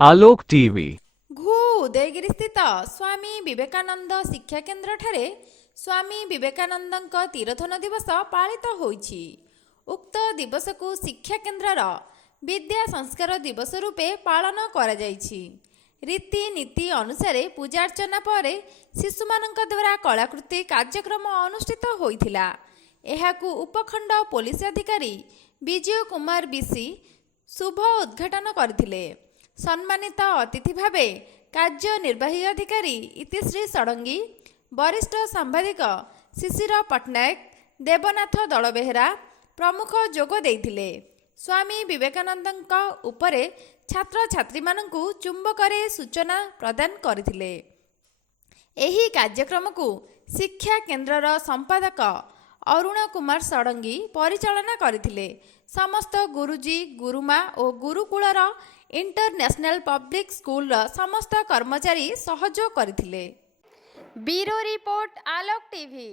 आलोक TV घू उदयगिरी स्थित स्वामी विवेकानंद शिक्षा केन्द्र ठारे स्वामी विवेकानंद तीरथन दिवस पालित होइछि। उक्त दिवस को शिक्षा केन्द्र विद्या संस्कार दिवस रूपे पालन करा जाइछि। रीति नीति अनुसार पूजार्चना पर शिशुमानंक द्वारा कलाकृति कार्यक्रम अनुष्ठित होइथिला। एहाकु उपखंड पुलिस अधिकारी विजय कुमार बीसी शुभ उद्घाटन करथिले। सम्मानित अतिथि भावे कार्यनिर्वाही अधिकारी इतिश्री षडंगी, वरिष्ठ सांबादिक शिशिर पट्टनायक, देवनाथ दलबेहरा प्रमुख जोग देइथिले। स्वामी विवेकानंद उपरे छात्र छात्री मानकु चुंबकरे सूचना प्रदान करथिले। एही कार्यक्रम को शिक्षा केन्द्रर संपादक अरुण कुमार षडंगी परिचालना करथिले। समस्त गुरुजी गुरुमा और गुरुकुलर इंटरनेशनल पब्लिक स्कूल समस्त कर्मचारी सहयोग करथिले। ब्यूरो रिपोर्ट आलोक टीवी।